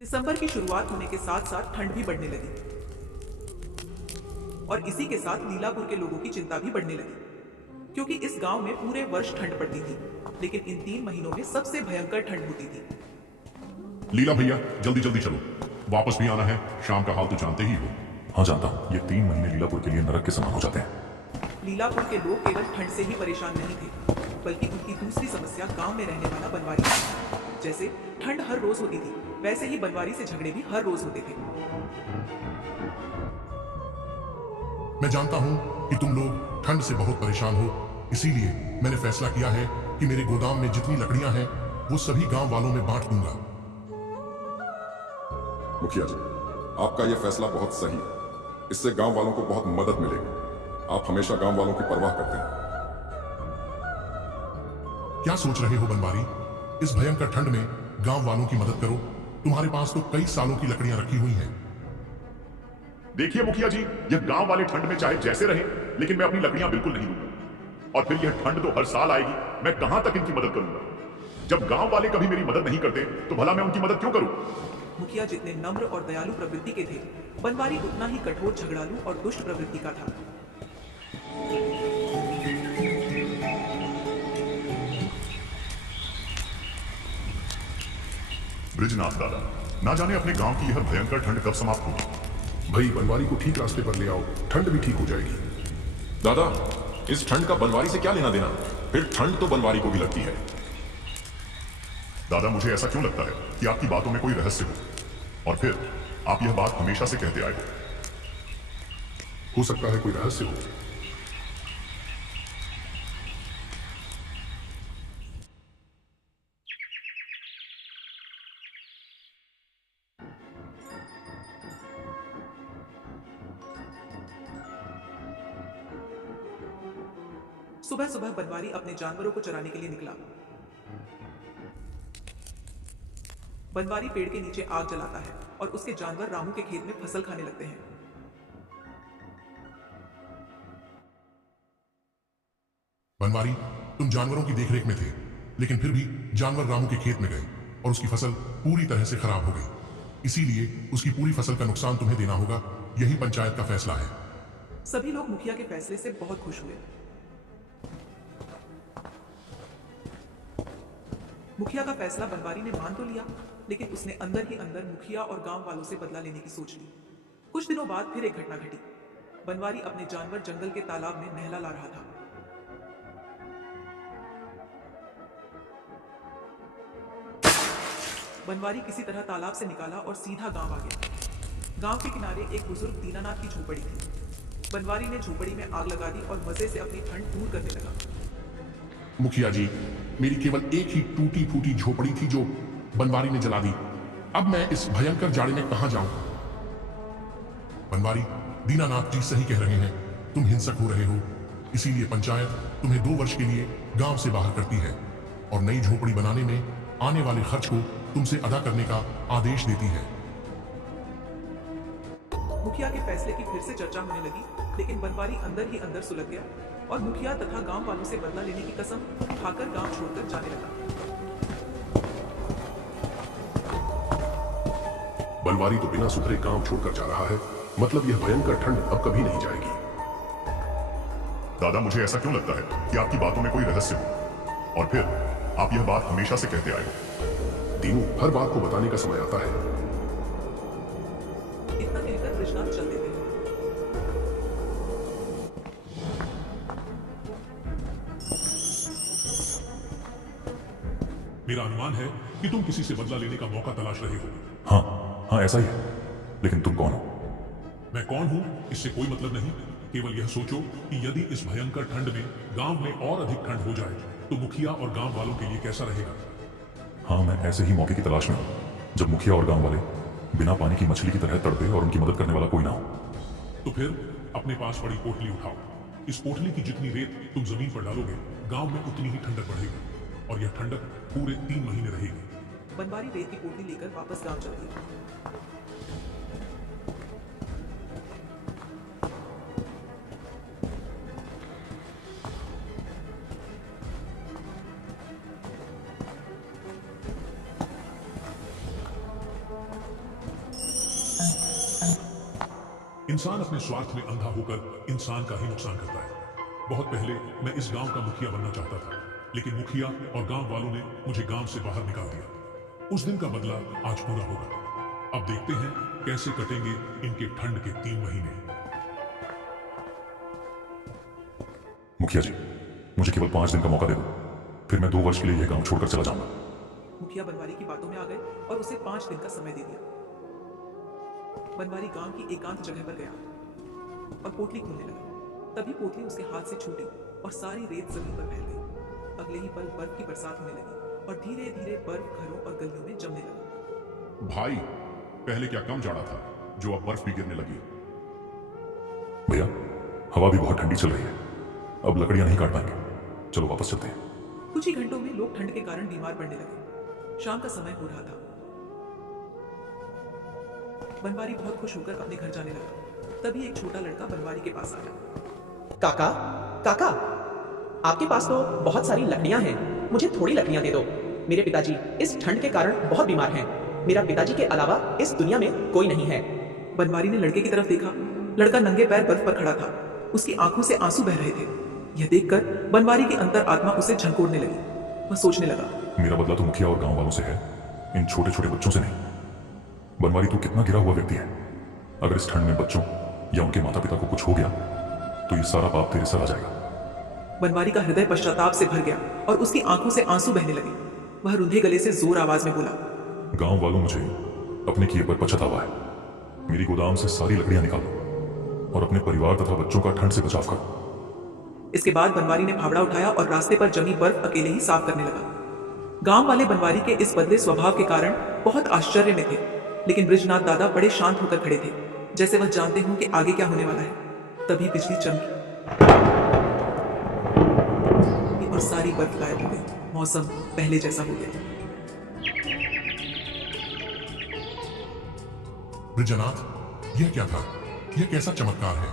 दिसंबर की शुरुआत होने के साथ साथ ठंड भी बढ़ने लगी और इसी के साथ लीलापुर के लोगों की चिंता भी बढ़ने लगी क्योंकि इस गांव में पूरे वर्ष ठंड पड़ती थी, लेकिन इन 3 महीनों में सबसे भयंकर ठंड होती थी। लीला भैया जल्दी जल्दी चलो, वापस भी आना है। शाम का हाल तो जानते ही हो। हाँ जानता हूँ, ये 3 महीने लीलापुर के लिए नरक के समान हो जाते हैं। लीलापुर के लोग केवल ठंड से ही परेशान नहीं थे, बल्कि उनकी दूसरी समस्या गांव में रहने वाला बनवारी था। जैसे ठंड हर रोज होती थी, वैसे ही बनवारी से झगड़े भी हर रोज होते थे। मैं जानता हूँ कि तुम लोग ठंड से बहुत परेशान हो, इसीलिए मैंने फैसला किया है कि मेरे गोदाम में जितनी लकड़ियां हैं वो सभी गांव वालों में बांट दूंगा। मुखिया जी, आपका यह फैसला बहुत सही है। इससे गांव वालों को बहुत मदद मिलेगी। आप हमेशा गांव वालों की परवाह करते हैं। क्या सोच रहे हो बनवारी? इस भयंकर ठंड में गांव वालों की मदद करो। तुम्हारे पास तो कई सालों की लकड़ियां रखी हुई हैं। देखिए मुखिया जी, यह गांव वाले ठंड में चाहे जैसे रहे, लेकिन मैं अपनी लकड़ियां बिल्कुल नहीं दूंगा। और फिर यह ठंड तो हर साल आएगी, मैं कहां तक इनकी मदद करूंगा? जब गांव वाले कभी मेरी मदद नहीं करते तो भला मैं उनकी मदद क्यों करूं? मुखिया जितने नम्र और दयालु प्रवृत्ति के थे, बनवारी उतना ही कठोर, झगड़ालू और दुष्ट प्रवृत्ति का था। ब्रिजनाथ दादा, ना जाने अपने गांव की यह भयंकर ठंड कब समाप्त होगी। भाई बनवारी को ठीक रास्ते पर ले आओ, ठंड भी ठीक हो जाएगी। दादा, इस ठंड का बनवारी से क्या लेना देना? फिर ठंड तो बनवारी को भी लगती है। दादा, मुझे ऐसा क्यों लगता है कि आपकी बातों में कोई रहस्य हो, और फिर आप यह बात हमेशा से कहते आए हो सकता है कोई रहस्य हो। सुबह सुबह बनवारी अपने जानवरों को चराने के लिए निकला। बनवारी पेड़ के नीचे आग जलाता है और उसके जानवर रामू के खेत में फसल खाने लगते हैं। बनवारी, तुम जानवरों की देखरेख में थे, लेकिन फिर भी जानवर रामू के खेत में गए और उसकी फसल पूरी तरह से खराब हो गई। इसीलिए उसकी पूरी फसल का नुकसान तुम्हें देना होगा। यही पंचायत का फैसला है। सभी लोग मुखिया के फैसले से बहुत खुश हुए। मुखिया का फैसला बनवारी ने मान तो लिया, लेकिन उसने अंदर ही अंदर मुखिया और गांव वालों से बदला लेने की सोच ली। कुछ दिनों बाद फिर एक घटना घटी। बनवारी अपने जानवर जंगल के तालाब में नहला ला रहा था। बनवारी किसी तरह तालाब से निकाला और सीधा गांव आ गया। गांव के किनारे एक बुजुर्ग दीनानाथ की झोपड़ी थी। बनवारी ने झोपड़ी में आग लगा दी और मजे से अपनी ठंड दूर करने लगा। मुखिया जी, मेरी केवल एक ही टूटी फूटी झोपड़ी थी जो बनवारी ने जला दी। अब मैं इस भयंकर जाड़े में कहां जाऊं? बनवारी, दीनानाथ जी सही कह रहे हैं। तुम हिंसक हो रहे हो, इसीलिए पंचायत तुम्हें 2 वर्ष के लिए गांव से बाहर करती है और नई झोपड़ी बनाने में आने वाले खर्च को तुमसे अदा करने का आदेश देती है। मुखिया के फैसले की फिर से चर्चा होने लगी, लेकिन बनवारी अंदर ही अंदर सुलग गया और मुखिया तथा गांव वालों से बदला लेने की कसम खाकर गांव छोड़कर जाने लगा। बनवारी तो बिना सुधरे गांव छोड़कर जा रहा है, मतलब यह भयंकर ठंड अब कभी नहीं जाएगी। दादा, मुझे ऐसा क्यों लगता है कि आपकी बातों में कोई रहस्य हो, और फिर आप यह बात हमेशा से कहते आए हो। दीनू, हर बात को बताने का समय आता है। इतना कहकर ब्रिजनाथ चल देते हैं। मेरा अनुमान है कि तुम किसी से बदला लेने का मौका तलाश रहे हो। हाँ ऐसा ही है, लेकिन तुम कौन हो? मैं कौन हूं इससे कोई मतलब नहीं। केवल यह सोचो कि यदि इस भयंकर ठंड में गांव में और अधिक ठंड हो जाए तो मुखिया और गांव वालों के लिए कैसा रहेगा। हाँ, मैं ऐसे ही मौके की तलाश में हूँ, जब मुखिया और गांव वाले बिना पानी की मछली की तरह तड़पे और उनकी मदद करने वाला कोई ना हो। तो फिर अपने पास पड़ी पोटली उठाओ। इस पोटली की जितनी रेत तुम जमीन पर डालोगे, गांव में उतनी ही ठंडक बढ़ेगी और यह ठंडक पूरे 3 महीने रहेगी। बनवारी रेत की पोटली लेकर वापस गांव चल दिया। इंसान अपने स्वार्थ में अंधा होकर इंसान का ही नुकसान करता है। बहुत पहले मैं इस गांव का मुखिया बनना चाहता था, लेकिन मुखिया और गांव वालों ने मुझे गांव से बाहर निकाल दिया। उस दिन का बदला आज पूरा होगा। अब देखते हैं कैसे कटेंगे इनके ठंड के 3 महीने। मुखिया जी, मुझे केवल 5 दिन का मौका दे दो, फिर मैं 2 वर्ष के लिए यह गांव छोड़कर चला जाऊंगा। मुखिया बनवारी की बातों में आ गए और उसे 5 दिन का समय दे दिया। बनवारी गांव की एकांत जगह पर गया और पोटली खोलने लगा। तभी पोटली उसके हाथ से छूटी और सारी रेत जमीन पर फैल गई। अगले ही पल बर्फ की बरसात होने लगी और धीरे धीरे बर्फ घरों और गलियों में जमने लगा। भाई, पहले क्या कम जाड़ा था जो अब बर्फ भी गिरने लगी। भैया, हवा भी बहुत ठंडी चल रही है, अब लकड़ियां नहीं काट पाएंगे, चलो वापस चलते हैं। कुछ ही घंटों में लोग ठंड के कारण बीमार पड़ने लगे। शाम का समय हो रहा था। बनवारी बहुत खुश होकर अपने घर जाने लगा। तभी एक छोटा लड़का बनवारी के पास आया। काका, काका, आपके पास तो बहुत सारी लकड़ियां हैं, मुझे थोड़ी लकड़ियां दे दो। मेरे पिताजी इस ठंड के कारण बहुत बीमार हैं। मेरा पिताजी के अलावा इस दुनिया में कोई नहीं है। बनवारी ने लड़के की तरफ देखा। लड़का नंगे पैर बर्फ पर खड़ा था। उसकी आंखों से आंसू बह रहे थे। यह देखकर बनवारी की अंतर आत्मा उसे झंकोड़ने लगी। वह सोचने लगा, मेरा बदला तो मुखिया और गांव वालों से है, इन छोटे छोटे बच्चों से नहीं। बनवारी तू कितना गिरा हुआ व्यक्ति है। अगर इस ठंड में बच्चों या उनके माता पिता को कुछ हो गया तो ये सारा पाप तेरे सर आ जाएगा। बनवारी का हृदय पश्चाताप से भर गया और उसकी आंखों से आंसू बहने लगे। वह रुंधे गले से जोर आवाज में बोला, गांव वालों, मुझे अपने किए पर पछतावा है। मेरी गोदाम से सारी लकड़ियां निकालो और अपने परिवार तथा बच्चों का ठंड से बचाव करो। इसके बाद बनवारी ने फावड़ा उठाया और रास्ते पर जमी बर्फ अकेले ही साफ करने लगा। गांव वाले बनवारी के इस बदले स्वभाव के कारण बहुत आश्चर्य में थे, लेकिन बृजनाथ दादा बड़े शांत होकर खड़े थे, जैसे वह जानते हों कि आगे क्या होने वाला है। तभी बिजली चमकी और सारी बर्फ गायब हो गई। मौसम पहले जैसा हो गया। ब्रिजनाथ, यह क्या था? यह कैसा चमत्कार है?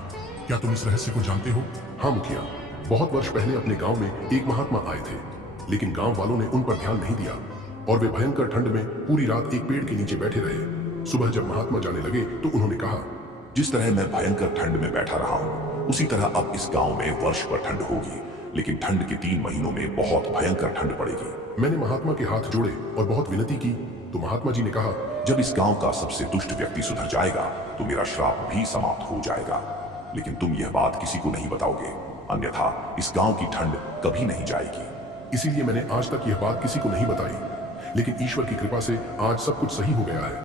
क्या तुम इस रहस्य को जानते हो? हाँ मुखिया, बहुत वर्ष पहले अपने गांव में एक महात्मा आए थे, लेकिन गांव वालों ने उन पर ध्यान नहीं दिया और वे भयंकर ठंड में पूरी रात एक पेड़ के नीचे बैठे रहे। सुबह जब महात्मा जाने लगे तो उन्होंने कहा, जिस तरह मैं भयंकर ठंड में बैठा रहा हूँ, उसी तरह अब इस गांव में वर्ष भर ठंड होगी, लेकिन ठंड के 3 महीनों में बहुत भयंकर ठंड पड़ेगी। मैंने महात्मा के हाथ जोड़े और बहुत विनती की तो महात्मा जी ने कहा, जब इस गांव का सबसे दुष्ट व्यक्ति सुधर जाएगा तो मेरा श्राप भी समाप्त हो जाएगा, लेकिन तुम यह बात किसी को नहीं बताओगे, अन्यथा इस गांव की ठंड कभी नहीं जाएगी। इसीलिए मैंने आज तक यह बात किसी को नहीं बताई, लेकिन ईश्वर की कृपा से आज सब कुछ सही हो गया है।